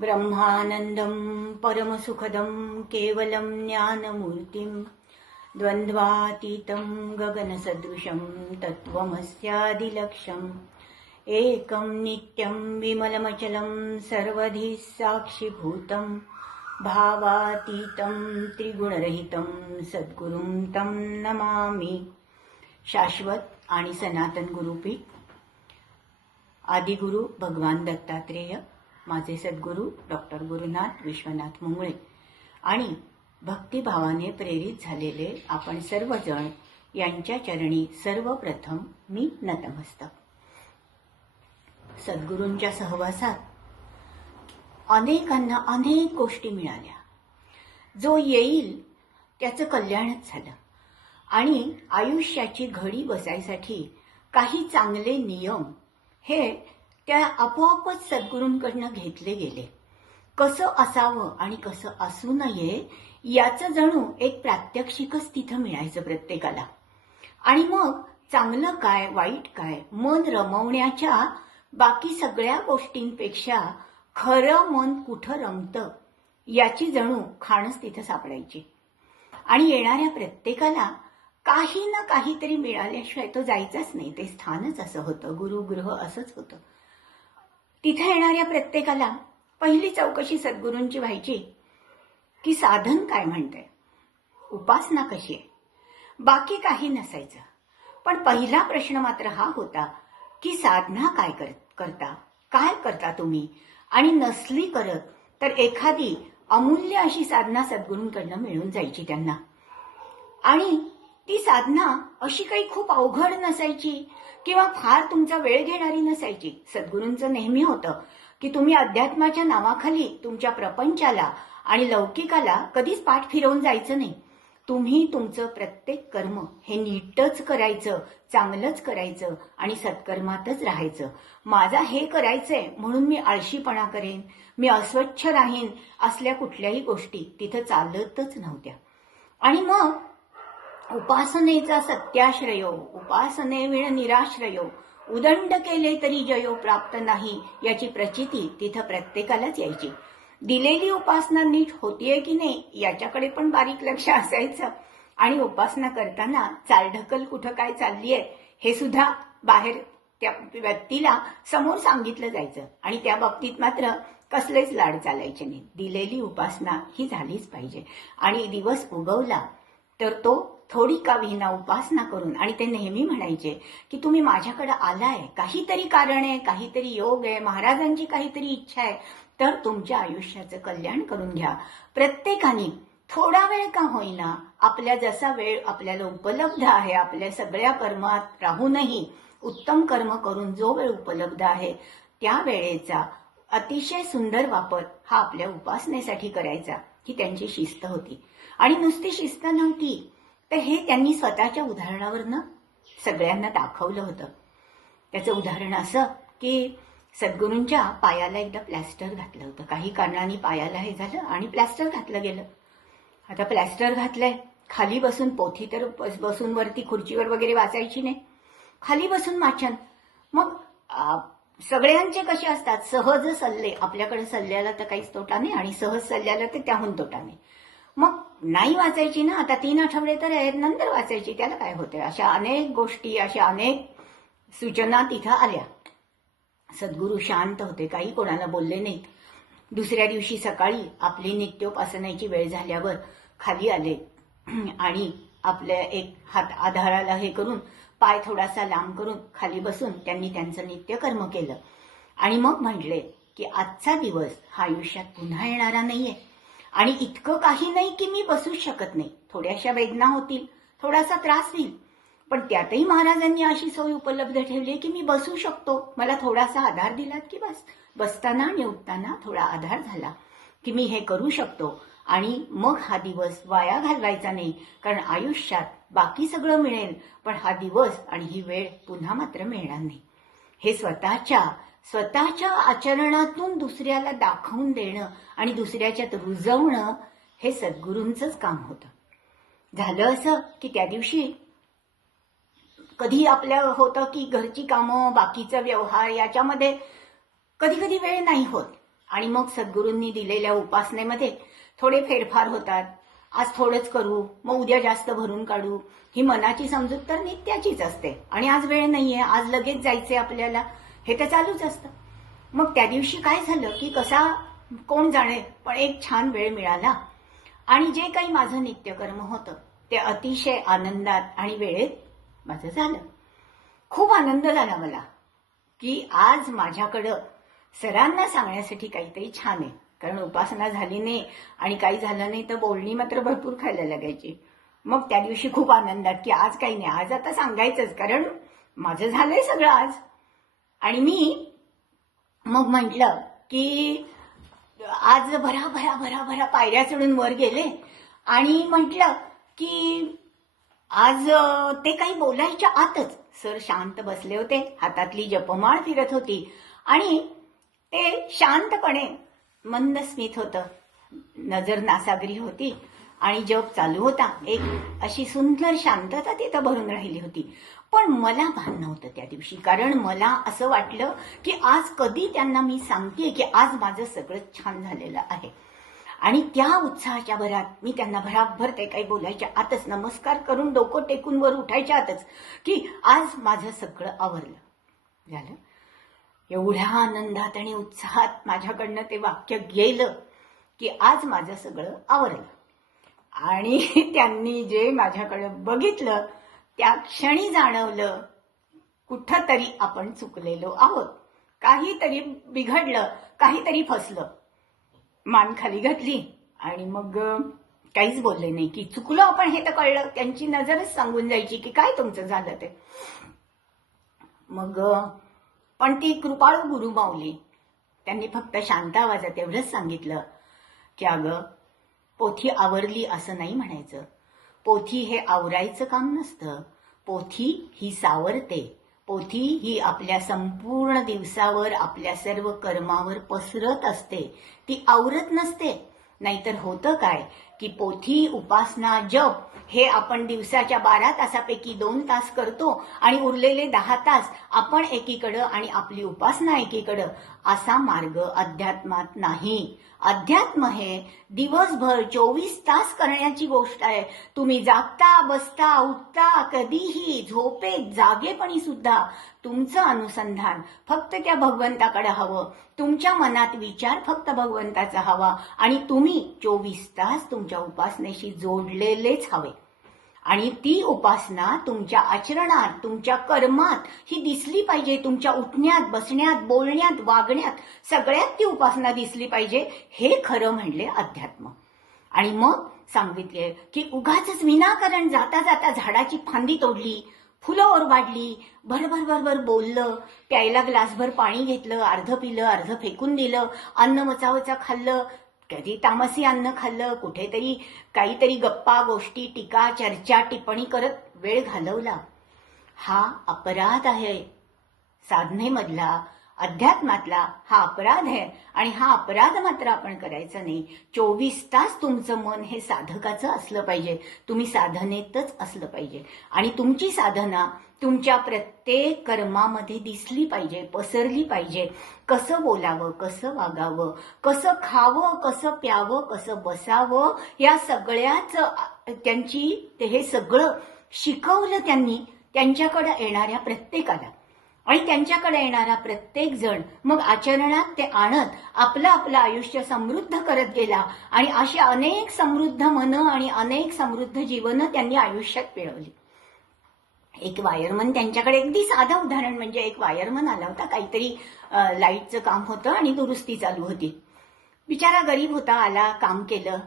ब्रह्मानन्दं परमसुखदं केवलं ज्ञानमूर्तिं द्वन्द्वातीतं गगनसदृशं तत्त्वमस्यादिलक्ष्यम् एकं नित्यं विमलमचलं सर्वधि साक्षिभूतं भावातीतं त्रिगुणरहितं सद्गुरुं तं नमामि। शाश्वत आणि सनातन गुरुपीठ आदिगुरु भगवान दत्तात्रेय, माझे सद्गुरू डॉक्टर गुरुनाथ विश्वनाथ मुंगळे आणि भक्तिभावाने प्रेरित झालेले आपण सर्वजण यांच्या चरणी सर्वप्रथम मी नतमस्तक। सद्गुरूंच्या सहवासात अनेकांना अनेक गोष्टी मिळाल्या। जो येईल त्याचं कल्याणच झालं आणि आयुष्याची घडी बसायसाठी काही चांगले नियम हे त्या आपोआपच सद्गुरूंकडनं घेतले गेले। कसं असावं आणि कसं असू नये याचं जणू एक प्रात्यक्षिकच तिथं मिळायचं प्रत्येकाला। आणि मग चांगलं काय वाईट काय मन रमवण्याच्या बाकी सगळ्या गोष्टींपेक्षा खरं मन कुठं रमतं याची जणू खाणच तिथं सापडायची। आणि येणाऱ्या प्रत्येकाला काही ना काहीतरी मिळाल्याशिवाय तो जायचाच नाही। ते स्थानच असं होतं, गुरुगृह असंच होतं। तिथे येणाऱ्या प्रत्येकाला पहिली चौकशी सद्गुरूंची व्हायची की साधन काय म्हणतंय, उपासना कशी आहे, बाकी काही नसायचं। पण पहिला प्रश्न मात्र हा होता की साधना काय करता तुम्ही, आणि नसली करत तर एखादी अमूल्य अशी साधना सद्गुरूंकडनं मिळून जायची त्यांना। आणि ती साधना अशी काही खूप अवघड नसायची किंवा फार तुमचा वेळ घेणारी नसायची। सद्गुरूंचं नेहमी होतं की तुम्ही अध्यात्माच्या नावाखाली तुमच्या प्रपंचाला आणि लौकिकाला कधीच पाठ फिरवून जायचं नाही। तुम्ही तुमचं प्रत्येक कर्म हे नीटच करायचं, चांगलंच करायचं आणि सत्कर्मातच राहायचं। माझा हे करायचंय म्हणून मी आळशीपणा करेन, मी अस्वच्छ राहीन असल्या कुठल्याही गोष्टी तिथं चालतच नव्हत्या। आणि मग उपासनेचा सत्याश्रयो, उपासनेविण निराश्रयो, उदंड केले तरी जयो प्राप्त नाही याची प्रचिती तिथं प्रत्येकालाच यायची। दिलेली उपासना नीट होतीये की नाही याच्याकडे पण बारीक लक्ष असायचं आणि उपासना करताना चालढकल कुठं काय चाललीये हे सुद्धा बाहेर त्या व्यक्तीला समोर सांगितलं जायचं आणि त्या बाबतीत मात्र कसलेच लाड चालायचे नाही। दिलेली उपासना ही झालीच पाहिजे आणि दिवस उगवला तर तो थोडी का विना उपासना करून, आणि ते नेहमी म्हणायचे की तुम्ही माझ्याकडे आलाय, काहीतरी कारण आहे, काहीतरी योग आहे, महाराजांची काहीतरी इच्छा आहे, तर तुमच्या आयुष्याचं कल्याण करून घ्या। प्रत्येकाने थोडा वेळ का होईना आपल्या जसा वेळ आपल्याला उपलब्ध आहे, आपल्या सगळ्या कर्मात राहूनही उत्तम कर्म करून जो वेळ उपलब्ध आहे त्या वेळेचा अतिशय सुंदर वापर हा आपल्या उपासनेसाठी करायचा, ही त्यांची शिस्त होती। आणि नुसती शिस्त नव्हती तर हे त्यांनी स्वतःच्या उदाहरणावरनं सगळ्यांना दाखवलं होतं। त्याचं उदाहरण असं की सद्गुरूंच्या पायाला एकदा प्लॅस्टर घातलं होतं। काही कारणाने पायाला हे झालं आणि प्लॅस्टर घातलं गेलं। आता प्लॅस्टर घातलंय, खाली बसून पोथी तर बसून वरती खुर्चीवर वगैरे वाचायची नाही, खाली बसून वाचन। मग सगळ्यांचे कसे असतात सहज सल्ले, आपल्याकडे सल्ल्याला तर काहीच तोटा नाही आणि सहज सल्ल्याला तर त्याहून तोटा नाही। मग नाही वाचायची ना, आता 3 आठवडे तर आहेत, नंतर वाचायची, त्याला काय होतंय। अशा अनेक गोष्टी, अशा अनेक सूचना तिथं आल्या। सद्गुरू शांत होते, काही कोणाला बोलले नाहीत। दुसऱ्या दिवशी सकाळी आपली नित्योपासनाची वेळ झाल्यावर खाली आले आणि आपल्या एक हात आधाराला हे करून पाय थोडासा लांब करून खाली बसून त्यांनी त्यांचं नित्यकर्म केलं आणि मग म्हटले की आजचा दिवस हा आयुष्यात पुन्हा येणारा नाहीये आणि इतकं काही नाही की मी बसूच शकत नाही, थोड्याशा वेदना होतील, थोडासा त्रास होईल, पण त्यातही महाराजांनी अशी सोय उपलब्ध ठेवली की मी बसू शकतो। मला थोडासा आधार दिलात की बस, बसताना आणि उठताना थोडा आधार झाला की मी हे करू शकतो। आणि मग हा दिवस वाया घालवायचा नाही, कारण आयुष्यात बाकी सगळं मिळेल पण हा दिवस आणि ही वेळ पुन्हा मात्र मिळणार नाही। हे स्वतःच्या आचरणातून दुसऱ्याला दाखवून देणं आणि दुसऱ्याच्यात रुजवणं हे सद्गुरूंचंच काम होतं। झालं असं की त्या दिवशी कधी आपल्या होतं की घरची कामं, बाकीचा व्यवहार याच्यामध्ये कधी कधी वेळ नाही होत आणि मग सद्गुरूंनी दिलेल्या उपासनेमध्ये थोडे फेरफार होतात. आज थोडंच करू, मग उद्या जास्त भरून काढू, ही मनाची समजूत तर नित्याचीच असते. आणि आज वेळ नाहीये, आज लगेच जायचंय आपल्याला, हे तर चालूच असतं. मग त्या दिवशी काय झालं की कसा कोण जाणे, पण एक छान वेळ मिळाला आणि जे काही माझं नित्यकर्म होतं ते अतिशय आनंदात आणि वेळेत माझं झालं. खूप आनंद झाला मला की आज माझ्याकडं सरांना सांगण्यासाठी काहीतरी छान आहे. कारण उपासना झाली नाही आणि काही झालं नाही तर बोलणी मात्र भरपूर खायला लागायची. मग त्या दिवशी खूप आनंदात की आज काही नाही, आज आता सांगायचंच, कारण माझं झालंय सगळं आज. आणि मी मग म्हटलं की आज भरा भरा भरा भरा पायऱ्या चढून वर गेले आणि म्हटलं की आज ते काही बोलायच्या आतच सर शांत बसले होते, हातातली जपमाळ फिरत होती आणि ते शांतपणे मंद स्मित होतं, नजर नासागरी होती आणि जप चालू होता. एक अशी सुंदर शांतता तिथं भरून राहिली होती. पण मला भान नव्हतं त्या दिवशी, कारण मला असं वाटलं की आज कधी त्यांना मी सांगते की आज माझं सगळं छान झालेलं आहे. आणि त्या उत्साहाच्या भरात मी त्यांना भराभर ते काही बोलायच्या आतच, नमस्कार करून डोकं टेकून वर उठायच्या आतच की आज माझं सगळं आवरलं झालं. एवढ्या आनंदात आणि उत्साहात माझ्याकडनं ते वाक्य गेलं की आज माझं सगळं आवरलं. आणि त्यांनी जे माझ्याकडे बघितलं त्या क्षणी जाणवलं कुठंतरी आपण चुकलेलो आहोत, काहीतरी बिघडलं, काहीतरी फसलं. मान खाली घातली आणि मग काहीच बोलले नाही की चुकलो आपण हे तर कळलं. त्यांची नजरच सांगून जायची की काय तुमचं झालं ते. मग पण ती कृपाळू गुरुमाऊली त्यांनी फक्त शांत आवाजात एवढंच सांगितलं की अगं पोथी आवरली असं नाही म्हणायचं. पोथी हे आवरायचं काम नसतं, पोथी ही सावरते. पोथी ही आपल्या संपूर्ण दिवसावर, आपल्या सर्व कर्मावर पसरत असते, ती आवरत नसते. नाहीतर होतं काय की पोथी, उपासना, जप हे आपण दिवसाच्या 12 तासापैकी 2 तास करतो आणि उरलेले 10 तास आपण एकीकडं आणि आपली उपासना एकीकडं, असा मार्ग अध्यात्मात नाही. अध्यात्म हे दिवसभर 24 तास करण्याची गोष्ट आहे. तुम्ही जागता, बसता, उठता, कधीही झोपेत, जागेपणी सुद्धा तुमचं अनुसंधान फक्त त्या भगवंताकडे हवं. तुमच्या मनात विचार फक्त भगवंताचा हवा आणि तुम्ही 24 तास तुमच्या उपासनेशी जोडलेलेच हवे. आणि ती उपासना तुमच्या आचरणात, तुमच्या कर्मात ही दिसली पाहिजे. तुमच्या उठण्यात, बसण्यात, बोलण्यात, वागण्यात सगळ्यात ती उपासना दिसली पाहिजे. हे खरं म्हणले अध्यात्म. आणि मग सांगितले की उगाच विनाकारण जाता जाता झाडाची फांदी तोडली, फुलं ओरबाडली, भरभर भरभर बोललं, प्यायला ग्लासभर पाणी घेतलं, अर्ध पिलं, अर्ध फेकून दिलं, अन्न वचावचा खाल्लं, कधी तामसी अन्न खाल्लं, कुठेतरी काहीतरी गप्पा गोष्टी, टीका, चर्चा, टिप्पणी करत वेळ घालवला. हा अपराध आहे. साधनेमधला, अध्यात्मातला हा अपराध आहे आणि हा अपराध मात्र आपण करायचा नाही. 24 तास तुमचं मन हे साधकाचं असलं पाहिजे. तुम्ही साधनेतच असलं पाहिजे आणि तुमची साधना तुमच्या प्रत्येक कर्मामध्ये दिसली पाहिजे, पसरली पाहिजे. कसं बोलावं, कसं वागावं, कसं खावं, कसं प्यावं, कसं बसावं, या सगळ्याच त्यांची हे सगळं शिकवलं त्यांनी त्यांच्याकडे येणाऱ्या प्रत्येकाला. आणि त्यांच्याकडे येणारा प्रत्येक जण मग आचरणात ते आणत आपलं आपलं आयुष्य समृद्ध करत गेला आणि अशी अनेक समृद्ध मनं आणि अनेक समृद्ध जीवनं त्यांनी आयुष्यात मिळवली. एक वायरमन त्यांच्याकडे, अगदी साधं उदाहरण म्हणजे एक वायरमन आला होता. काहीतरी लाईटचं काम होतं आणि दुरुस्ती चालू होती. बिचारा गरीब होता, आला, काम केलं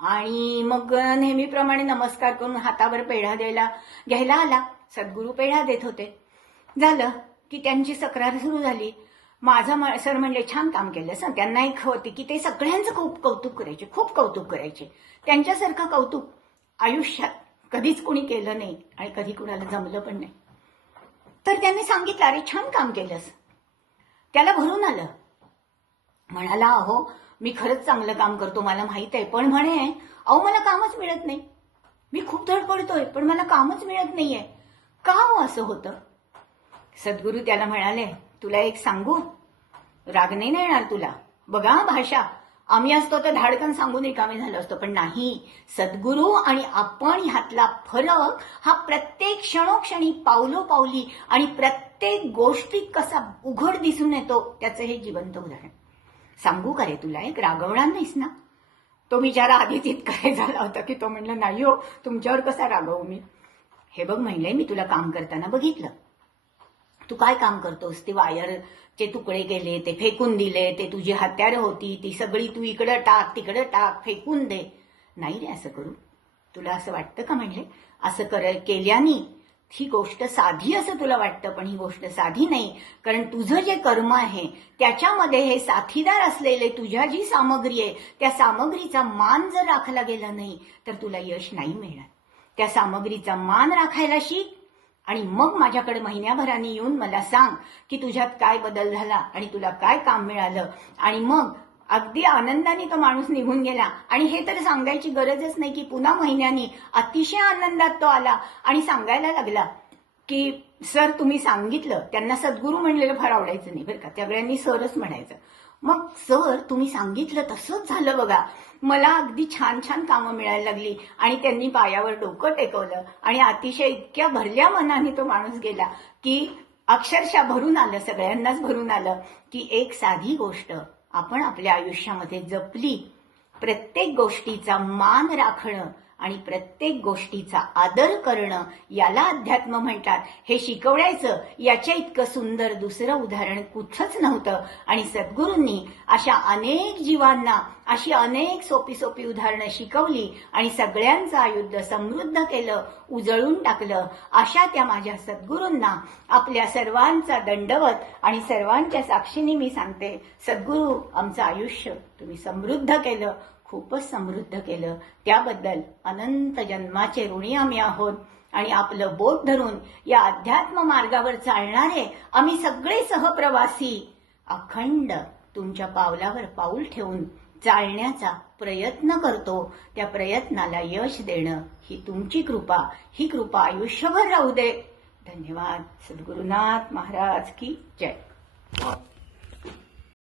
आणि मग नेहमीप्रमाणे नमस्कार करून हातावर पेढा घ्यायला आला. सद्गुरू पेढा देत होते. झालं की त्यांची तक्रार सुरू झाली. माझं सर म्हणले छान काम केलं सर. त्यांना एक होती की ते सगळ्यांचं खूप कौतुक करायचे, खूप कौतुक करायचे. त्यांच्यासारखं कौतुक आयुष्यात कधीच कुणी केलं नाही आणि कधी कुणाला जमलं पण नाही. तर त्यांनी सांगितलं अरे छान काम केलंस. त्याला भरून आलं. म्हणाला अहो मी खरंच चांगलं काम करतो, मला माहित आहे, पण म्हणे अहो मला कामच मिळत नाही. मी खूप धडपडतोय पण मला कामच मिळत नाहीये. का हो असं होतं? सद्गुरू त्याला म्हणाले तुला एक सांगू, राग नाही येणार तुला, बघा भाषा, आम्ही असतो तर धाडकन सांगून रिकामे झालो असतो, पण नाही. सद्गुरू आणि आपण ह्यातला फरक हा प्रत्येक क्षणोक्षणी पावलोपावली आणि प्रत्येक गोष्टीत कसा उघड दिसून येतो त्याचं हे जिवंत उदाहरण. सांगू का रे तुला एक, रागवणार नाहीस ना? तो बिचारा आधीच इतका हे झाला होता की तो म्हणलं नाही हो, तुमच्यावर कसा रागवू मी. हे बघ म्हणलंय, मी तुला काम करताना बघितलं. तू काय काम करतोस? ते वायरचे तुकडे केले, ते फेकून दिले, ते तुझी हत्यारं होती ती सगळी तू इकडं टाक तिकडं टाक, फेकून दे. नाही रे असं करू. तुला असं वाटतं का? म्हणले असं केल्याने ही गोष्ट साधी असं तुला वाटतं, पण ही गोष्ट साधी नाही. कारण तुझं जे कर्म आहे त्याच्यामध्ये हे साथीदार असलेले तुझ्या जी सामग्री आहे त्या सामग्रीचा मान जर राखला गेला नाही तर तुला यश नाही मिळणार. त्या सामग्रीचा मान राखायला शिक आणि मग माझ्याकडे महिन्याभराने येऊन मला सांग की तुझ्यात काय बदल झाला आणि तुला काय काम मिळालं. आणि मग अगदी आनंदाने तो माणूस निघून गेला. आणि हे तर सांगायची गरजच नाही की पुन्हा महिन्यानी अतिशय आनंदात तो आला आणि सांगायला लागला की सर तुम्ही सांगितलं. त्यांना सद्गुरू म्हणलेलं फार आवडायचं नाही बरं का, सगळ्यांनी सरच म्हणायचं. मग सर तुम्ही सांगितलं तसंच झालं बघा, मला अगदी छान छान कामं मिळायला लागली. आणि त्यांनी पायावर डोकं टेकवलं आणि अतिशय इतक्या भरल्या मनाने तो माणूस गेला की अक्षरशः भरून आलं, सगळ्यांनाच भरून आलं की एक साधी गोष्ट आपण आपल्या आयुष्यामध्ये जपली, प्रत्येक गोष्टीचा मान राखणं आणि प्रत्येक गोष्टीचा आदर करणं याला अध्यात्म म्हणतात. हे शिकवण्याचं याच्या इतकं सुंदर दुसरं उदाहरण कुठंच नव्हतं. आणि सद्गुरूंनी अशा अनेक जीवांना अशी अनेक सोपी सोपी उदाहरणं शिकवली आणि सगळ्यांचं आयुष्य समृद्ध केलं, उजळून टाकलं. अशा त्या माझ्या सद्गुरूंना आपल्या सर्वांचा दंडवत आणि सर्वांच्या साक्षीने मी सांगते, सद्गुरू आमचं आयुष्य तुम्ही समृद्ध केलं, खूपच समृद्ध केलं. त्याबद्दल अनंत जन्माचे ऋणी आम्ही आहोत. आणि आपलं बोट धरून या अध्यात्म मार्गावर चालणारे आम्ही सगळे सहप्रवासी अखंड तुमच्या पावलावर पाऊल ठेवून चालण्याचा प्रयत्न करतो. त्या प्रयत्नाला यश देणं ही तुमची कृपा, ही कृपा आयुष्यभर राहू दे. धन्यवाद. सद्गुरुनाथ महाराज की जय.